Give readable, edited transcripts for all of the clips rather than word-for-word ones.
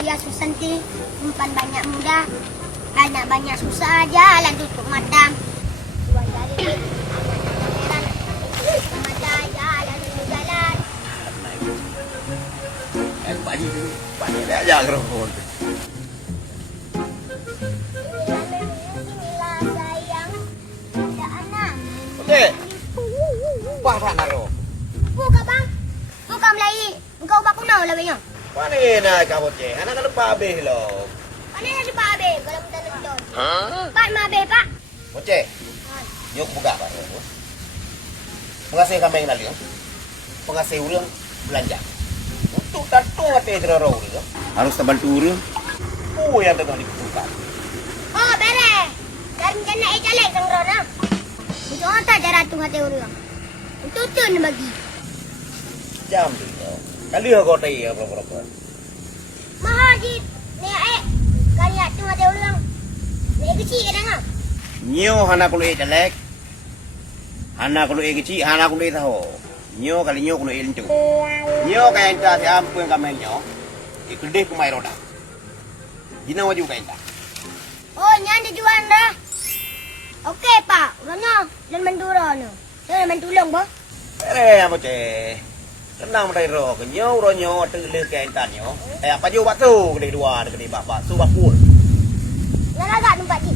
ayah susah nanti umpan banyak muda, anak banyak susah aja, jalan tutup mata. Tuan jadi anak tutup mata aja, jalan tutup jalan. Pak Ji dia aja ngerokok. Inilah sayang, ada anak. Oke. Wah, tak naro. Buka bang, buka Melayu. Engkau baku nau lah banyak. Mana nak kamu cek? Anak kan lupa habis loh. Mana ada Pak Abe kalau kita nak don? Pak Mabe Pak. Oke. Yuk buka Pak. Pengasih kami yang lalu. Pengasih urang belanja. Untuk tatung hati terorong itu. Harus terbantu urang. Oh yang tengah dibuka. Oh beres. Dan jangan ejalik sang rona. Untuk apa cara tu hati urang? Untuk tu nak bagi. Jam tu. Kali kau tay apa-apa. Mahajid. Ni kaya tu hati urang. Ni kecil kadang ah. Nyo hana kulo jelek. Hana kulo kecil, hana kulo tahu. Nyo kali nyo kulo itu. Nyo kaya entah siapa yang kami nyo. Ikudeh kumai roda. Gina waju kaya entah. Oh nyan jual dah. Okey Pak. Urangnya dan mendura ni. Saya mentulung bah. Eh apa ceh? Tenang merai roh. Nyo uronyo terleh kaya entah nyo. Apa jo batu kedai dua kedai bakso bakul. Yang agak tempat ni.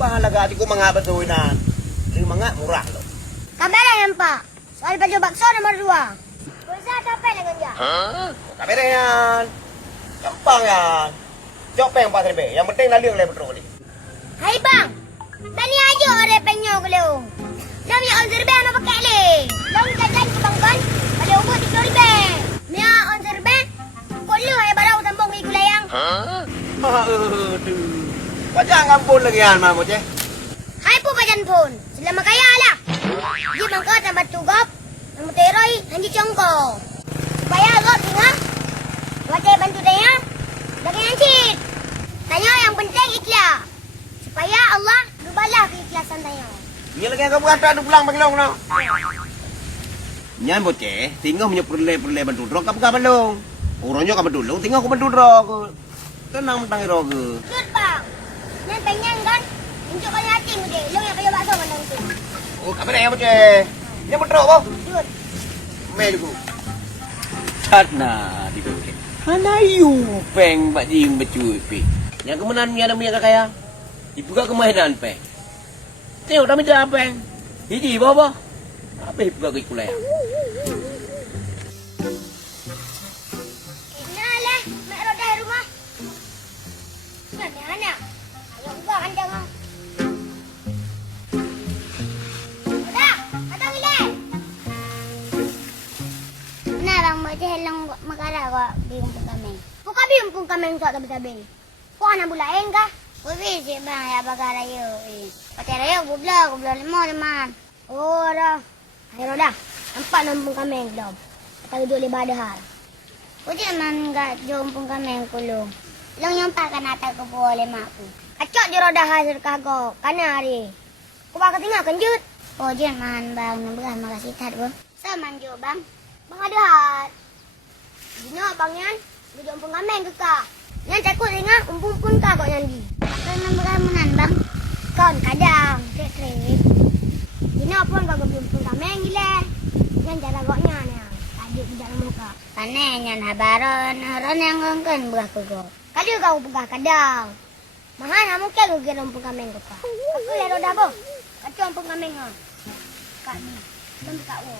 Bahan laga aku mangga betul nan. Ini mangga murah loh. Kamera yang Pak. Soal baju bakso nomor 2. Bisa capek dengan dia. Kamera yan. Gampang yan. Jopeng 4,000. Yang penting naliung le betul ni. Hai bang. Bani aja orang penyo kalau. Nama on serbe apa pakai le. Long jajan ke bang kan. Kalau umur 30,000. Mia on serbe. Kolu hai barau tambung ikut layang. Aduh. Wajah ngampun lagi yan mamu ceh. Hai po bajan pun. Selama kaya lah. Di bangka tambah tugap. Namu teroy hanji congko. Supaya agak tengah. Wajah bantu dia. Lagi hancit. Tanya yang penting ikhlas. Supaya Allah berbalah keikhlasan tanya. Ini lagi yang kamu kata ada pulang bagi long no. Nyan boceh, tinggal punya perle bantu drog kamu kapan dong? Orangnya kamu dulu, tinggal aku bantu drog. Tenang mentang drog. Dur bang. Yang pengen kan. Untuk kali hati muda. Lo yang kaya bakso mana tu. Oh, kamu dah ya boceh. Ini betul boh. Dur. Mei dulu. Karena di boceh. Mana you peng Pak Ji becuy pi. Yang kemenan mi ada mi kaya. Ibu gak kemainan peng. Tengok dah minta peng. Hiji boh. Apa ibu gak kulai? Kenal mak roda rumah. Mana? Ayo buka kandang ah. Roda, atau gile. Nah, bang bocah helang makara kok biung pun kami. Buka biung pun kami untuk tabi-tabi. Kok anak bulain kah? Ubi sih bang ya bakara yo. Patera yo gubla lima teman. Oh dah. Ayo roda. Nampak nampung kami belum? Atau duduk di badahar. Uji man enggak jompong kami kulung. Long yung pakanata ko po oleh makku. Kacok di roda hasil kagok. Kanari. Ku bakal tinggal kenjut. Oh man bang. Nambah makasih tat bang. Saman jo bang. Bang ada hat. Dino bang yan. Jompong kami ke kak. Yan takut tinggal. Umpung pun kagok nyandi. Kan nambah menan bang. Kawan kadang. Trik-trik. Dino pun kagok jompong kami gila. Yan cara goknya ni. Adik di dalam muka. Kanenya habaron. Haron yang ngongkan buah kagok. Kali kau pegah kadang. Mahal mungkin kau kira umpung kameng kau. Aku le roda bo. Kacau umpung kameng ah. Kak ni. Sampai kak wo.